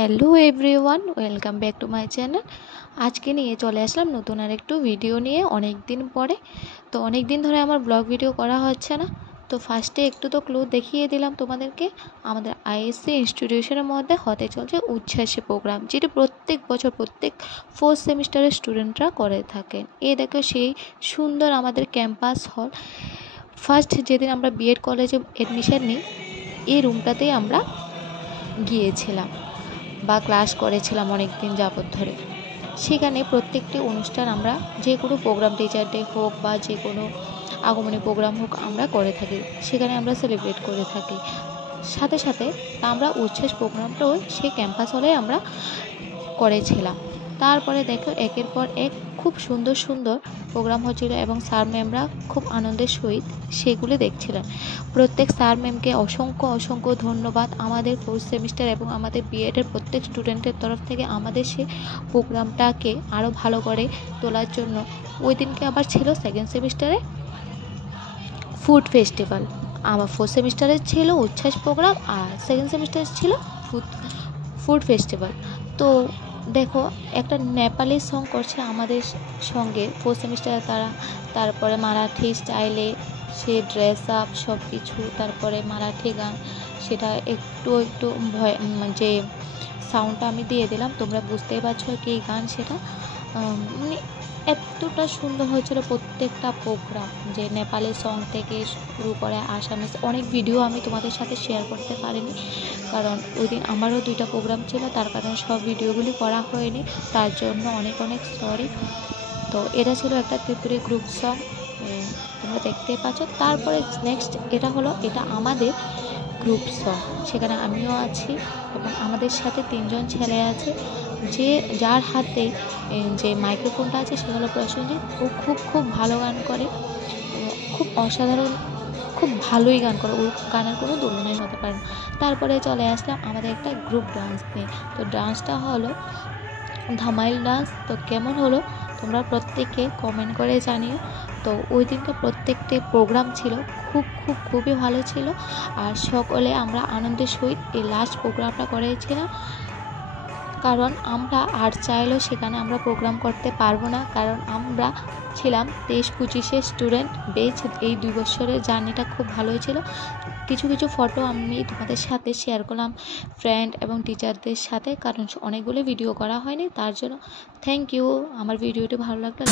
Hello everyone, welcome back to my channel. আজকে নিয়ে চলে আসলাম নতুন আর একটু ভিডিও নিয়ে অনেক দিন পরে। তো অনেক দিন ধরে আমার ব্লগ ভিডিও করা হচ্ছে না। তো ফার্স্টে একটু তো ক্লু দেখিয়ে দিলাম তোমাদেরকে। আমাদের আইএসসি ইনস্টিটিউশনের মধ্যে হতে চলছে উচ্ছ্বাসী প্রোগ্রাম, যেটি প্রত্যেক বছর প্রত্যেক ফোর্থ সেমিস্টারের স্টুডেন্টরা করে থাকেন। এ দেখো সেই সুন্দর আমাদের ক্যাম্পাস হল। ফার্স্ট যেদিন আমরা বিএড কলেজে অ্যাডমিশন নিই, এই রুমটাতেই আমরা গিয়েছিলাম বা ক্লাস করেছিলাম অনেক দিন যাবত ধরে। সেখানে প্রত্যেকটি অনুষ্ঠান আমরা যে কোনো প্রোগ্রাম, টিচার ডে হোক বা যে কোনো আগমনী প্রোগ্রাম হোক, আমরা করে থাকি, সেখানে আমরা সেলিব্রেট করে থাকি। সাথে সাথে আমরা উচ্ছ্বাস প্রোগ্রামটাও সেই ক্যাম্পাস হলে আমরা করেছিলাম। তারপরে দেখো একের পর এক খুব সুন্দর সুন্দর প্রোগ্রাম হচ্ছিল এবং স্যার ম্যামরা খুব আনন্দের সহিত সেগুলো দেখছিলেন। প্রত্যেক স্যার ম্যামকে অসংখ্য অসংখ্য ধন্যবাদ। আমাদের ফোর্থ সেমিস্টার এবং আমাদের বিএডের প্রত্যেক স্টুডেন্টের তরফ থেকে আমাদের সেই প্রোগ্রামটাকে আরও ভালো করে তোলার জন্য। ওই দিনকে আবার ছিল সেকেন্ড সেমিস্টারে ফুড ফেস্টিভ্যাল। আমার ফোর্থ সেমিস্টারে ছিল উচ্ছ্বাস প্রোগ্রাম আর সেকেন্ড সেমিস্টারে ছিল ফুড ফেস্টিভ্যাল। তো দেখো একটা নেপালি সং করছে আমাদের সঙ্গে ফোর্থ সেমিস্টারে তারা। তারপরে মারাঠি স্টাইলে সে ড্রেস আপ সব কিছু, তারপরে মারাঠি গান, সেটা একটু একটু ভয় যে সাউন্ডটা আমি দিয়ে দিলাম, তোমরা বুঝতেই পারছো কি গান সেটা। মানে এতটা সুন্দর হয়েছিল প্রত্যেকটা প্রোগ্রাম, যে নেপালি সং থেকে শুরু করে আসামিস অনেক ভিডিও আমি তোমাদের সাথে শেয়ার করতে পারিনি, কারণ ওই দিন আমারও দুইটা প্রোগ্রাম ছিল, তার কারণে সব ভিডিওগুলি করা হয়নি, তার জন্য অনেক অনেক সরি। তো এটা ছিল একটা ত্রিপুরী গ্রুপ সং, তোমরা দেখতেই পাচ্ছ। তারপরে নেক্সট এটা আমাদের গ্রুপ সং, সেখানে আমিও আছি এবং আমাদের সাথে 3জন ছেলে আছে। যার হাতে যে মাইক্রোফোনটা আছে সে হলো প্রসেনজিৎ। ও খুব ভালো গান করে, খুব অসাধারণ, খুব ভালোই গান করে, ওর গানের কোনো তুলনাই হতে পারে না। তারপরে চলে আসলাম আমাদের একটা গ্রুপ ডান্স নিয়ে। তো ডান্সটা হলো ধামাইল ডান্স। তো কেমন হলো তোমরা প্রত্যেকে কমেন্ট করে জানিও। তো ওই দিনকে প্রত্যেকটি প্রোগ্রাম ছিল খুবই ভালো ছিল, আর সকলে আমরা আনন্দের সহিত এই লাস্ট প্রোগ্রামটা করেছিলাম। কারণ আমরা আর চাইলেও সেখানে আমরা প্রোগ্রাম করতে পারবো না, কারণ আমরা ছিলাম 23-25 স্টুডেন্ট বেচ। এই 2 বছরের জার্নিটা খুব ভালোই ছিল। কিছু কিছু ফটো আমি তোমাদের সাথে শেয়ার করলাম ফ্রেন্ড এবং টিচারদের সাথে, কারণ অনেকগুলো ভিডিও করা হয়নি, তার জন্য থ্যাংক ইউ। আমার ভিডিওটি ভালো লাগলে